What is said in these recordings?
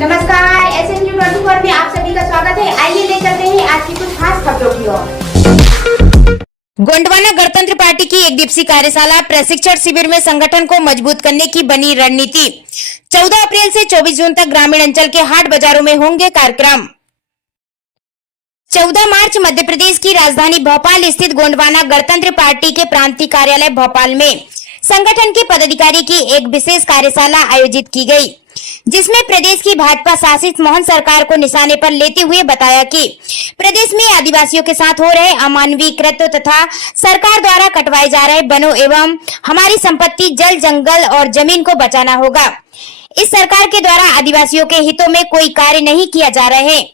नमस्कार, SNG24 में आप सभी का स्वागत है। आइए ले चलते हैं आज की कुछ खास खबरों की ओर। गोंडवाना गणतंत्र पार्टी की एक दिवसीय कार्यशाला प्रशिक्षण शिविर में संगठन को मजबूत करने की बनी रणनीति। 14 अप्रैल से 24 जून तक ग्रामीण अंचल के हाट बाजारों में होंगे कार्यक्रम। 14 मार्च मध्य प्रदेश की राजधानी भोपाल स्थित गोंडवाना गणतंत्र पार्टी के प्रांतीय कार्यालय भोपाल में संगठन के पदाधिकारी की एक विशेष कार्यशाला आयोजित की गई, जिसमें प्रदेश की भाजपा शासित मोहन सरकार को निशाने पर लेते हुए बताया कि प्रदेश में आदिवासियों के साथ हो रहे अमानवीय कृत्य तथा सरकार द्वारा कटवाए जा रहे वनों एवं हमारी संपत्ति जल जंगल और जमीन को बचाना होगा। इस सरकार के द्वारा आदिवासियों के हितों में कोई कार्य नहीं किया जा रहा है।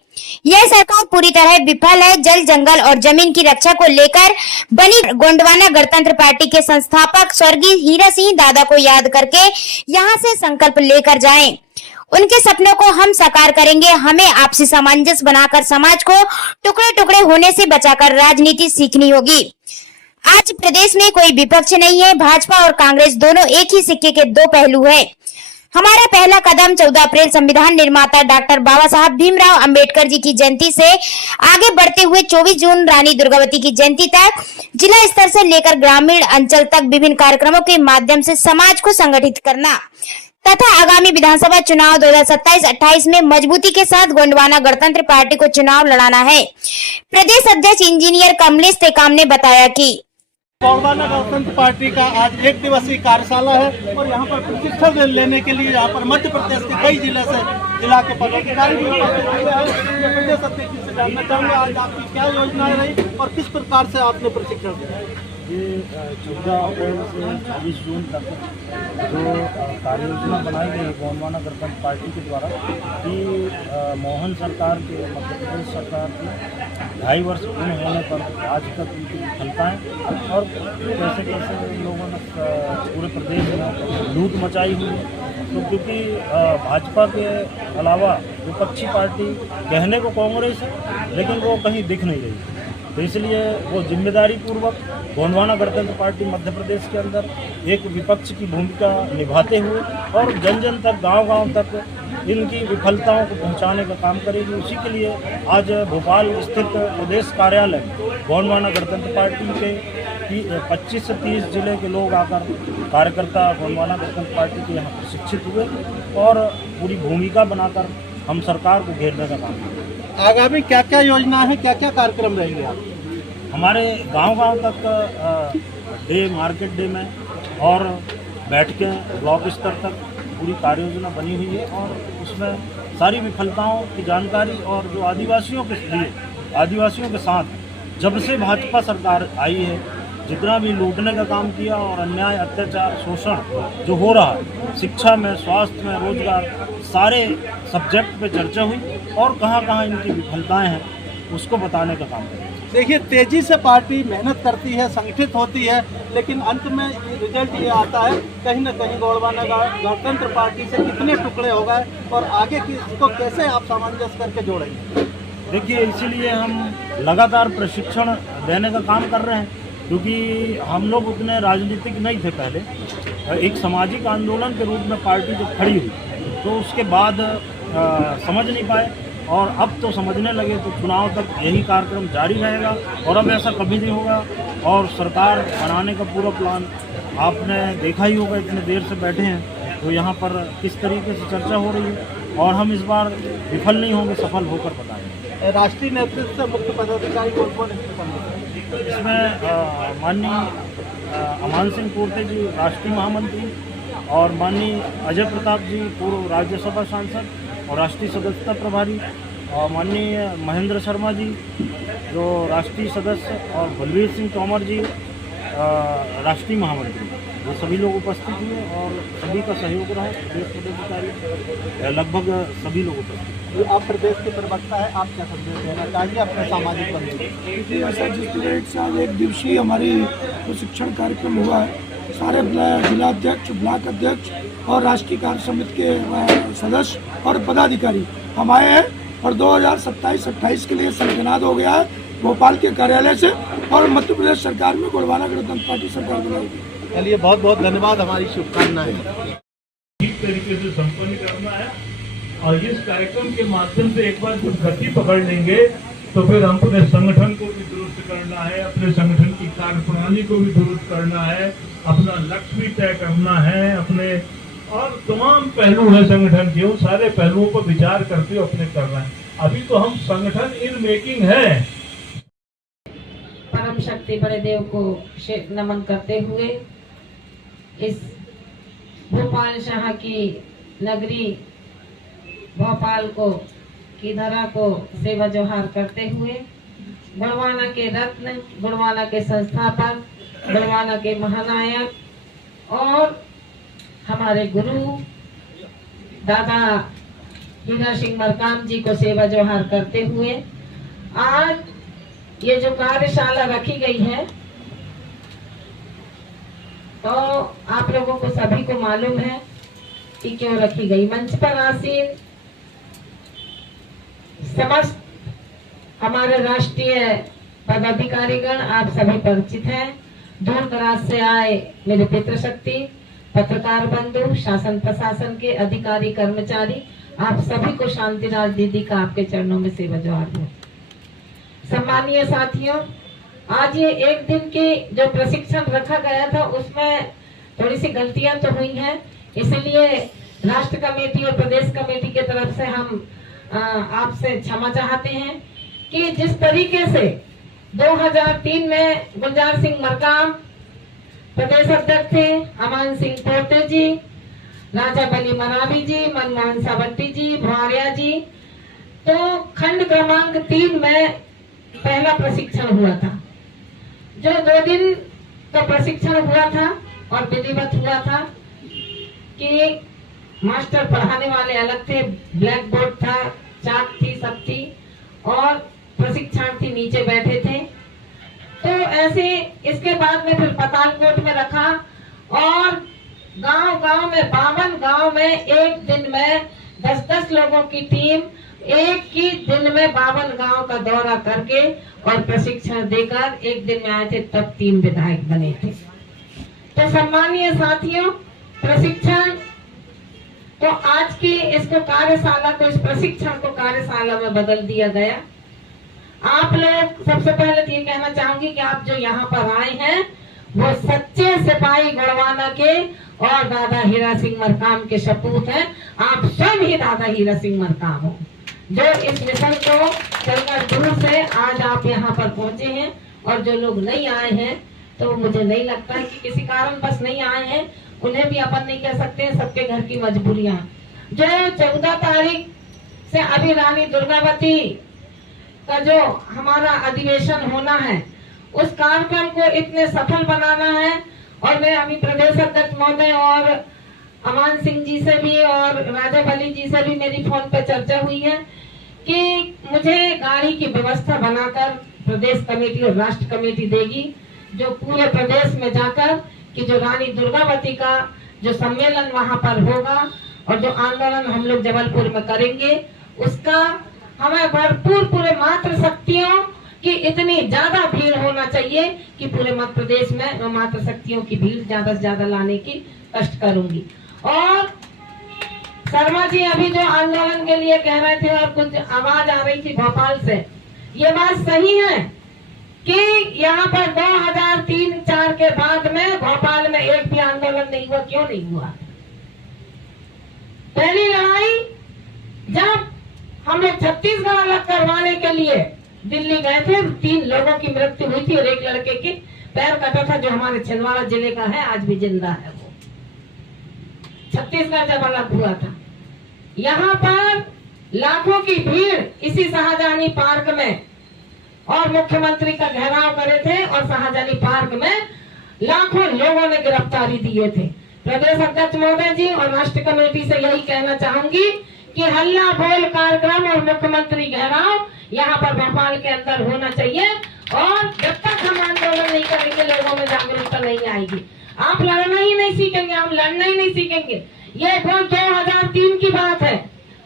यह सरकार पूरी तरह विफल है। जल जंगल और जमीन की रक्षा को लेकर बनी गोंडवाना गणतंत्र पार्टी के संस्थापक स्वर्गीय हीरा सिंह दादा को याद करके यहां से संकल्प लेकर जाएं। उनके सपनों को हम साकार करेंगे। हमें आपसी सामंजस्य बनाकर समाज को टुकड़े टुकड़े होने से बचाकर राजनीति सीखनी होगी। आज प्रदेश में कोई विपक्ष नहीं है। भाजपा और कांग्रेस दोनों एक ही सिक्के के दो पहलू है। हमारा पहला कदम 14 अप्रैल संविधान निर्माता डॉक्टर बाबा साहब भीमराव अंबेडकर जी की जयंती से आगे बढ़ते हुए 24 जून रानी दुर्गावती की जयंती तक जिला स्तर से लेकर ग्रामीण अंचल तक विभिन्न कार्यक्रमों के माध्यम से समाज को संगठित करना तथा आगामी विधानसभा चुनाव 2027-28 में मजबूती के साथ गोंडवाना गणतंत्र पार्टी को चुनाव लड़ाना है। प्रदेश अध्यक्ष इंजीनियर कमलेश टेकाम ने बताया कि गोंडवाना गणतंत्र पार्टी का आज एक दिवसीय कार्यशाला है और यहाँ पर प्रशिक्षण लेने के लिए यहाँ पर मध्य प्रदेश के कई जिले से जिला के पदाधिकारी भी उपस्थित हुए हैं। प्रदेश अध्यक्ष जी से जानना चाहूँगा आज आपकी क्या योजनाएं रही और किस प्रकार से आपने प्रशिक्षण दिया। ये 14 अप्रैल से 24 जून तक जो कार्य योजना बनाई गई है गोंडवाना गणतंत्र पार्टी के द्वारा कि मोहन सरकार के मध्य प्रदेश सरकार के 2.5 वर्ष पूर्ण होने पर आज तक उनकी विफलताएँ और कैसे कैसे लोगों ने पूरे प्रदेश में लूट मचाई हुई है। तो क्योंकि भाजपा के अलावा विपक्षी पार्टी कहने को कांग्रेस है लेकिन वो कहीं दिख नहीं रही, तो इसलिए वो जिम्मेदारी पूर्वक गोंडवाना गणतंत्र पार्टी मध्य प्रदेश के अंदर एक विपक्ष की भूमिका निभाते हुए और जन जन तक गांव-गांव तक इनकी विफलताओं को पहुंचाने का काम करेगी। उसी के लिए आज भोपाल स्थित प्रदेश कार्यालय गोंडवाना गणतंत्र पार्टी के 25 से 30 जिले के लोग आकर कार्यकर्ता गोंडवाना गणतंत्र पार्टी के यहाँ प्रशिक्षित हुए और पूरी भूमिका बनाकर हम सरकार को घेरने का काम करेंगे। आगामी क्या क्या योजना है, क्या क्या कार्यक्रम रहेंगे आप? हमारे गांव-गांव तक डे मार्केट डे में और बैठकें ब्लॉक स्तर तक पूरी कार्य योजना बनी हुई है और उसमें सारी विफलताओं की जानकारी और जो आदिवासियों के साथ जब से भाजपा सरकार आई है जितना भी लूटने का काम किया और अन्याय अत्याचार शोषण जो हो रहा है शिक्षा में, स्वास्थ्य में, रोजगार, सारे सब्जेक्ट पे चर्चा हुई और कहाँ इनकी विफलताएं हैं उसको बताने का काम करें। देखिए, तेजी से पार्टी मेहनत करती है, संगठित होती है, लेकिन अंत में रिजल्ट ये आता है कहीं ना कहीं गोंडवाना गणतंत्र पार्टी से कितने टुकड़े हो गए और आगे की इसको कैसे आप सामंजस्य करके जोड़ेंगे। देखिए, इसीलिए हम लगातार प्रशिक्षण देने का काम कर रहे हैं क्योंकि हम लोग उतने राजनीतिक नहीं थे पहले। एक सामाजिक आंदोलन के रूप में पार्टी जब खड़ी हुई तो उसके बाद समझ नहीं पाए और अब तो समझने लगे, तो चुनाव तक यही कार्यक्रम जारी रहेगा और अब ऐसा कभी नहीं होगा। और सरकार बनाने का पूरा प्लान आपने देखा ही होगा, इतने देर से बैठे हैं तो यहाँ पर किस तरीके से चर्चा हो रही है और हम इस बार विफल नहीं होंगे, सफल होकर बताएंगे। राष्ट्रीय नेतृत्व से मुख्य पदाधिकारी कौन इसमें माननीय अमान सिंह कोटे जी राष्ट्रीय महामंत्री और माननीय अजय प्रताप जी पूर्व राज्यसभा सांसद और राष्ट्रीय सदस्यता प्रभारी और माननीय महेंद्र शर्मा जी जो राष्ट्रीय सदस्य और बलवीर सिंह तोमर जी राष्ट्रीय महामंत्री, ये सभी लोग उपस्थित हुए और सभी का सहयोग रहा। प्रदेश पदाधिकारी लगभग सभी लोग उपस्थित। आप प्रदेश के प्रवक्ता है, आप क्या संदेश देना चाहिए अपने सामाजिक बंधु? ऐसा जिस तरह से आज एक दिवसीय हमारी प्रशिक्षण कार्यक्रम हुआ है, सारे जिलाध्यक्ष, ब्लॉक अध्यक्ष और राष्ट्रीय कार्य समिति के सदस्य और पदाधिकारी हम आए हैं और 2027-28 के लिए संगठनाद हो गया है भोपाल के कार्यालय से और मध्य प्रदेश सरकार में गोंडवाना गणतंत्र पार्टी सरकार बनाएगी। चलिए, बहुत बहुत धन्यवाद, हमारी शुभकामनाएं। ठीक तरीके से संपन्न करना है और इस कार्यक्रम के माध्यम से एक बार जब गति पकड़ लेंगे तो फिर हम अपने संगठन को भी दुरुस्त करना है, अपने संगठन की कार्यप्रणाली को भी दुरुस्त करना है, अपना लक्ष्य भी तय करना है, अपने और तमाम पहलू है संगठन के, उन सारे पहलुओं पर विचार करके अपने करना है। अभी तो हम संगठन इन मेकिंग है। परम शक्ति बड़े देव को नमन करते हुए इस भोपाल शाह की नगरी भोपाल को की धरा को सेवा जोहार करते हुए गुणवाना के रत्न, गुणवाना के संस्थापक, गुणवाना के महानायक और हमारे गुरु दादा हीरा सिंह मरकाम जी को सेवा जोहार करते हुए आज ये जो कार्यशाला रखी गई है, तो आप लोगों को सभी को मालूम है कि क्यों रखी गई। मंच पर आसीन समस्त हमारे राष्ट्रीय पदाधिकारीगण आप सभी परिचित हैं। दूर दराज से आए मेरे पितृशक्ति, पत्रकार बंधु, शासन प्रशासन के अधिकारी कर्मचारी, आप सभी को शांतिराज दीदी का आपके चरणों में सेवा जोहार है। सम्मानीय साथियों, आज ये एक दिन की जो प्रशिक्षण रखा गया था उसमें थोड़ी सी गलतियां तो हुई हैं, इसलिए राष्ट्र कमेटी और प्रदेश कमेटी के तरफ से हम आपसे क्षमा चाहते हैं कि जिस तरीके से 2003 में गुलजार सिंह मरकाम प्रदेश अध्यक्ष थे, अमान सिंह पोर्ते जी, राजा बली मरावी जी, मनमोहन सावंती जी, भारिया जी, तो खंड क्रमांक 3 में पहला प्रशिक्षण हुआ था। जो 2 दिन का प्रशिक्षण हुआ था और विधिवत हुआ था कि मास्टर पढ़ाने वाले अलग थे, ब्लैक बोर्ड था, चाक थी, सब थी और प्रशिक्षार्थी नीचे बैठे थे। तो ऐसे इसके बाद में फिर पतालकोट में रखा और गांव-गांव में 52 गांव में एक दिन में 10-10 लोगों की टीम एक ही दिन में 52 गांव का दौरा करके और प्रशिक्षण देकर एक दिन में आए थे, तब 3 विधायक बने थे। तो सम्मानीय साथियों, प्रशिक्षण तो आज की इसको कार्यशाला को, इस प्रशिक्षण को कार्यशाला में बदल दिया गया। आप लोग सबसे पहले तो ये कहना चाहूंगी कि आप जो यहाँ पर आए हैं वो सच्चे सिपाही गुणवाना के और दादा हीरा सिंह मरकाम के सपूत हैं। आप स्वयं ही दादा हीरा सिंह मरकाम हो, जो इस मिशन को चलकर दूर से आज आप यहाँ पर पहुंचे हैं। और जो लोग नहीं आए हैं तो मुझे नहीं लगता है कि किसी कारण बस नहीं आए हैं, उन्हें भी अपन नहीं कह सकते, सबके घर की मजबूरियां। जो 14 तारीख से अभी रानी दुर्गावती का जो हमारा अधिवेशन होना है, उस कार्यक्रम को इतने सफल बनाना है। और मैं अभी प्रदेश अध्यक्ष महोदय और अमान सिंह जी से भी और राजा बली जी से भी मेरी फोन पर चर्चा हुई है कि मुझे गाड़ी की व्यवस्था बनाकर प्रदेश कमेटी और राष्ट्र कमेटी देगी, जो पूरे प्रदेश में जाकर कि जो रानी दुर्गावती का जो सम्मेलन वहां पर होगा और जो आंदोलन हम लोग जबलपुर में करेंगे, उसका हमें भरपूर पूरे मातृ शक्तियों की इतनी ज्यादा भीड़ होना चाहिए कि पूरे मध्य प्रदेश में मातृ शक्तियों की भीड़ ज्यादा से ज्यादा लाने की कष्ट करूंगी। और शर्मा जी अभी जो आंदोलन के लिए कह रहे थे और कुछ आवाज आ रही थी भोपाल से, ये बात सही है कि यहाँ पर 2003-4 के बाद में भोपाल में एक भी आंदोलन नहीं हुआ। क्यों नहीं हुआ? पहली लड़ाई जब हम लोग छत्तीसगढ़ अलग करवाने के लिए दिल्ली गए थे, 3 लोगों की मृत्यु हुई थी और एक लड़के के पैर कटा था, जो हमारे छिंदवाड़ा जिले का है, आज भी जिंदा है वो। छत्तीसगढ़ जब अलग हुआ था, यहाँ पर लाखों की भीड़ इसी शाहजहानी पार्क में और मुख्यमंत्री का घेराव करे थे और शाहजहानी पार्क में लाखों लोगों ने गिरफ्तारी दिए थे। प्रदेश अध्यक्ष महोदय जी और राष्ट्र कमेटी से यही कहना चाहूंगी कि हल्ला बोल कार्यक्रम और मुख्यमंत्री घेराव यहाँ पर भोपाल के अंदर होना चाहिए। और जब तक हम आंदोलन नहीं करेंगे, लोगों में जागरूकता नहीं आएगी। आप लड़ना ही नहीं सीखेंगे, हम लड़ना ही नहीं सीखेंगे। ये 2003 की बात है,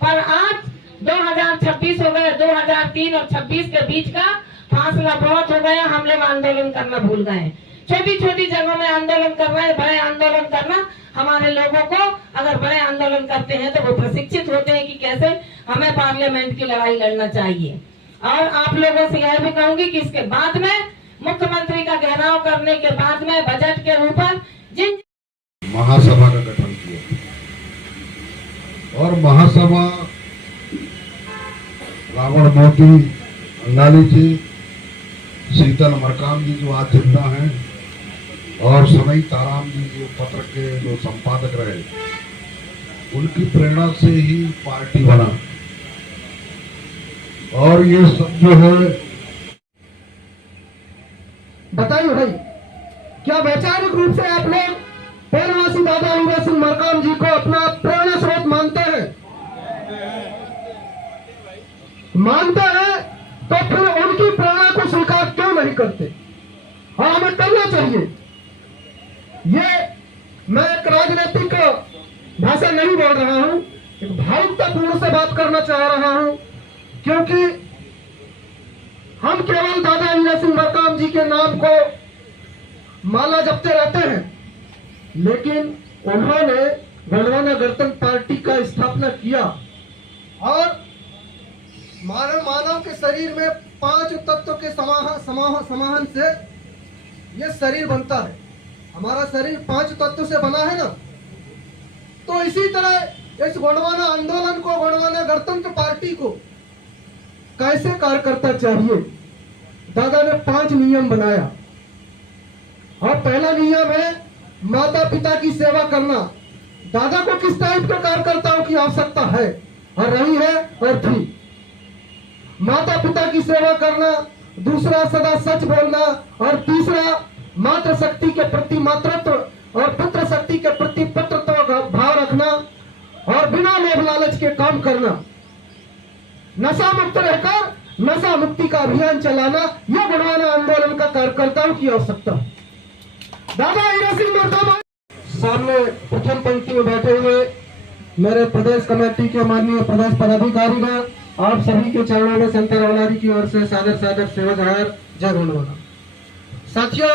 पर आज 2026 हो गया। 2003 और 26 के बीच का फासला बहुत हो गया। हम लोग आंदोलन करना भूल गए। छोटी छोटी जगहों में आंदोलन कर रहे हैं। बड़े आंदोलन करना हमारे लोगों को, अगर बड़े आंदोलन करते हैं तो वो प्रशिक्षित होते हैं कि कैसे हमें पार्लियामेंट की लड़ाई लड़ना चाहिए। और आप लोगों से यह भी कहूंगी कि इसके बाद में मुख्यमंत्री का घेराव करने के बाद में बजट के ऊपर जिन महासभा का गठन किया और महासभा रावण मोती, अंगाली जी, शीतल मरकाम जी जो आज जिंदा हैं और सनई ताराम जी जो पत्र के जो संपादक रहे, उनकी प्रेरणा से ही पार्टी बना। और ये सब जो है, बताइए भाई, क्या वैचारिक रूप से आप लोग पेड़वासी दादा हीरा सिंह मरकाम जी को अपना प्रेरणा स्रोत मानते हैं? मानते हैं तो फिर उनकी प्रेरणा को स्वीकार क्यों नहीं करते? और हमें करना चाहिए। ये मैं एक राजनीतिक भाषा नहीं बोल रहा हूं, एक भावुकतापूर्ण से बात करना चाह रहा हूं, क्योंकि हम केवल दादा हीरा सिंह मरकाम जी के नाम को माला जपते रहते हैं, लेकिन उन्होंने गोंडवाना गणतंत्र पार्टी का स्थापना किया और मानव के शरीर में 5 तत्वों के समाहन से ये शरीर बनता है। हमारा शरीर 5 तत्वों से बना है ना। तो इसी तरह इस गोंडवाना आंदोलन को, गोंडवाना गणतंत्र पार्टी को कैसे कार्यकर्ता चाहिए? दादा ने 5 नियम बनाया और पहला नियम है माता पिता की सेवा करना। दादा को किस टाइप के कार्यकर्ताओं की आवश्यकता है और रही है और थी? माता पिता की सेवा करना, दूसरा सदा सच बोलना, और तीसरा मातृशक्ति के प्रति मातृत्व और पुत्र शक्ति के प्रति पुत्रत्व का भाव रखना और बिना लोभ लालच के काम करना। नशा मुक्त रहकर नशा मुक्ति का अभियान चलाना, यह गोंडवाना आंदोलन का कार्यकर्ताओं की आवश्यकता। दादा हीरा सिंह मरकाम सामने प्रथम पंक्ति में बैठे हुए मेरे प्रदेश कमेटी के माननीय प्रदेश पदाधिकारीगण, आप सभी के चरणों में संत रवनारी की ओर से सादर सादर सेवा जोहार। जय गोंडवाना। साथियों,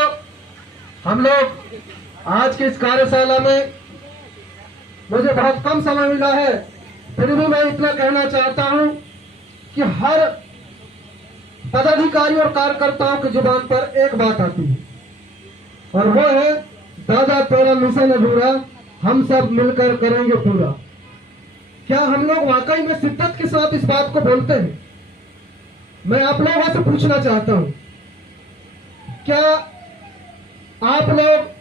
हम लोग आज की इस कार्यशाला में, मुझे बहुत कम समय मिला है, फिर भी मैं इतना कहना चाहता हूं कि हर पदाधिकारी और कार्यकर्ताओं की जुबान पर एक बात आती है और वो है, दादा तेरा मिशन अधूरा, हम सब मिलकर करेंगे पूरा। क्या हम लोग वाकई में शिद्दत के साथ इस बात को बोलते हैं? मैं आप लोगों से पूछना चाहता हूं, क्या आप लोग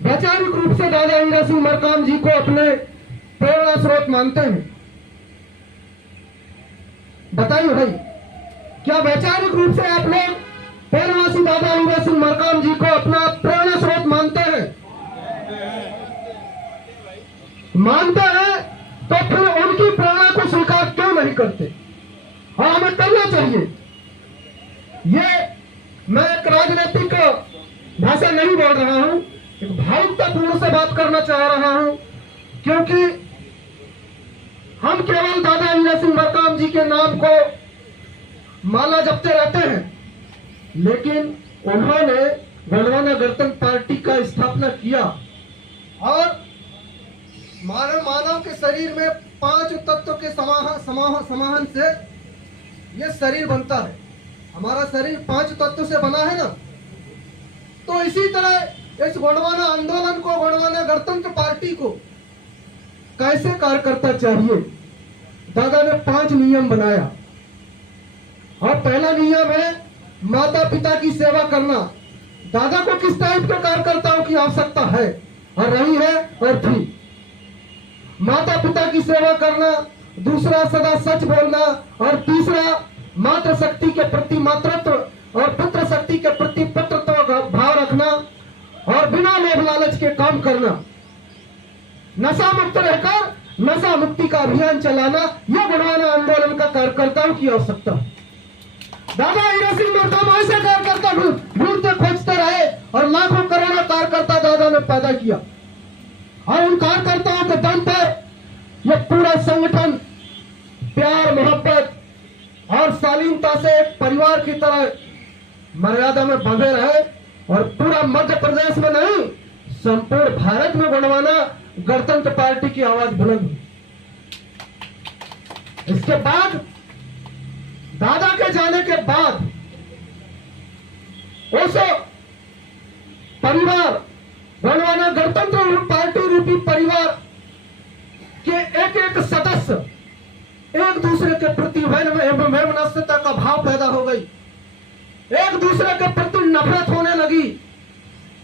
वैचारिक रूप से दादा हीरा सिंह मरकाम जी को अपने प्रेरणा स्रोत मानते हैं? बताइए भाई, क्या वैचारिक रूप से आप लोग पेड़वासी दादा हीरा सिंह मरकाम जी को अपना प्रेरणा स्रोत मानते हैं? मानते हैं तो फिर उनकी प्रेरणा को स्वीकार क्यों नहीं करते? और हमें करना चाहिए। ये मैं एक राजनीतिक भाषा नहीं बोल रहा हूं, एक भावुकतापूर्ण से बात करना चाह रहा हूं, क्योंकि हम केवल दादा हीरा सिंह मरकाम जी के नाम को माला जपते रहते हैं, लेकिन उन्होंने गोंडवाना गणतंत्र पार्टी का स्थापना किया और मानव के शरीर में 5 तत्वों के समाहन से ये शरीर बनता है। हमारा शरीर 5 तत्वों से बना है ना। तो इसी तरह इस गोंडवाना आंदोलन को, गोंडवाना गणतंत्र पार्टी को कैसे कार्यकर्ता चाहिए? दादा ने 5 नियम बनाया और पहला नियम है माता पिता की सेवा करना। दादा को किस टाइप के कार्यकर्ताओं की आवश्यकता है और रही है और थी? माता पिता की सेवा करना, दूसरा सदा सच बोलना, और तीसरा मातृशक्ति के प्रति मातृत्व और पुत्र शक्ति के प्रति पुत्रत्व का भाव रखना और बिना लोभ लालच के काम करना। नशा मुक्त रहकर नशा मुक्ति का अभियान चलाना, यह गोंडवाना आंदोलन का कार्यकर्ताओं की आवश्यकता। दादा हीरा सिंह मरकाम ऐसे कार्यकर्ता ढूंढते खोजते रहे और लाखों करोड़ों कार्यकर्ता दादा ने पैदा किया और उन कार्यकर्ताओं के दम पर यह पूरा संगठन प्यार, मोहब्बत और शालीनता से एक परिवार की तरह मर्यादा में बंधे रहे और पूरा मध्य प्रदेश में नहीं, संपूर्ण भारत में गोंडवाना गणतंत्र पार्टी की आवाज बुलंद हुई। इसके बाद दादा के जाने के बाद उस परिवार, गोंडवाना गणतंत्र पार्टी रूपी परिवार के एक एक सदस्य एक दूसरे के प्रति वैमनस्यता का भाव पैदा हो गई, एक दूसरे के प्रति नफरत होने लगी,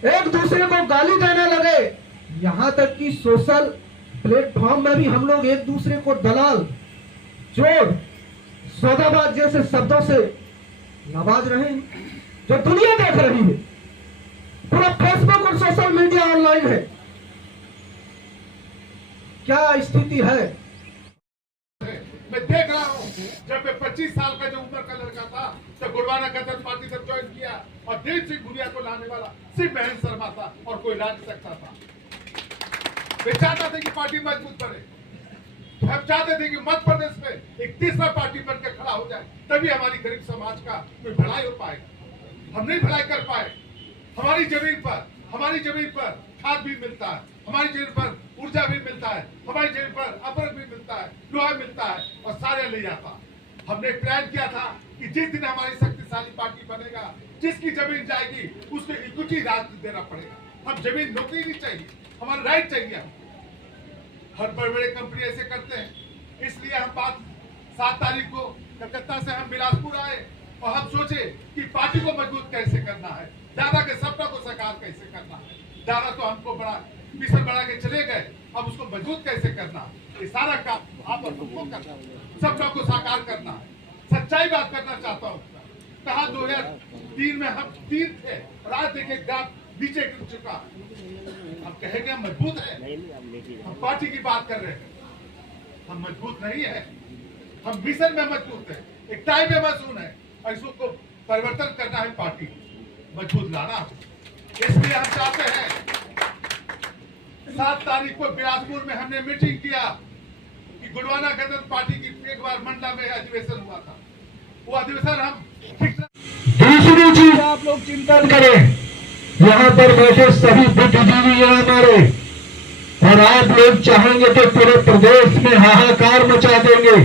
एक दूसरे को गाली देने लगे। यहां तक कि सोशल प्लेटफॉर्म में भी हम लोग एक दूसरे को दलाल, चोर, सौदाबाज जैसे शब्दों से नवाज रहे हैं, जो दुनिया देख रही है। पूरा फेसबुक और सोशल मीडिया ऑनलाइन है। क्या स्थिति है? मैं देख रहा हूँ, जब मैं 25 साल का जो उम्र का लड़का था तब गोंडवाना गणतंत्र पार्टी जब ज्वाइन किया और देव सिंह भूरिया को लाने वाला सिर्फ महेंद्र शर्मा था और कोई ला नहीं सकता था। वे चाहते थे कि पार्टी मजबूत बने, हम चाहते थे कि मध्य प्रदेश में एक तीसरा पार्टी बनकर खड़ा हो जाए, तभी हमारी गरीब समाज का कोई भलाई हो पाएगा। हम नहीं भलाई कर पाए। हमारी जमीन पर खाद भी मिलता है, हमारी जमीन पर ऊर्जा भी मिलता है, हमारी जमीन पर अपर भी मिलता है, लोहा मिलता है और सारे ले जाता। हमने प्लान किया था कि जिस दिन हमारी शक्तिशाली पार्टी बनेगा, जिसकी जमीन जाएगी उसको इक्विटी राज देना पड़ेगा। हम जमीन नौकरी नहीं चाहिए, हमारा राइट चाहिए। हर बड़े बड़े कंपनी ऐसे करते हैं, इसलिए हम 7 तारीख को कलकत्ता से हम बिलासपुर आए और हम सोचे कि पार्टी को मजबूत कैसे करना है, दादा के सपना को साकार कैसे करना है। दादा तो हमको बड़ा मिशन बना के चले गए, अब उसको मजबूत कैसे करना है, ये सारा काम आप हमको करना है, सपना को साकार करना है। सच्चाई बात करना चाहता हूँ। कहा 2003 में हम 3 थे और आज देखिए ग्राफ नीचे गिर चुका है। हम कहेंगे हम मजबूत है, हम पार्टी की बात कर रहे हैं, हम मजबूत नहीं है, हम मिशन में मजबूत है, एक टाइम में मजबूत है और इसको परिवर्तन करना है, पार्टी मजबूत लाना है। इसलिए हम चाहते हैं 7 तारीख को बिलासपुर में हमने मीटिंग किया कि गोंडवाना गणतंत्र पार्टी की एक बार मंडला में अधिवेशन हुआ था, वो अधिवेशन हम दूसरी चीज आप लोग चिंतन करें, यहाँ पर बैठे सभी बुद्धिजीवी हैं हमारे, और आप लोग चाहेंगे तो पूरे प्रदेश में हाहाकार मचा देंगे।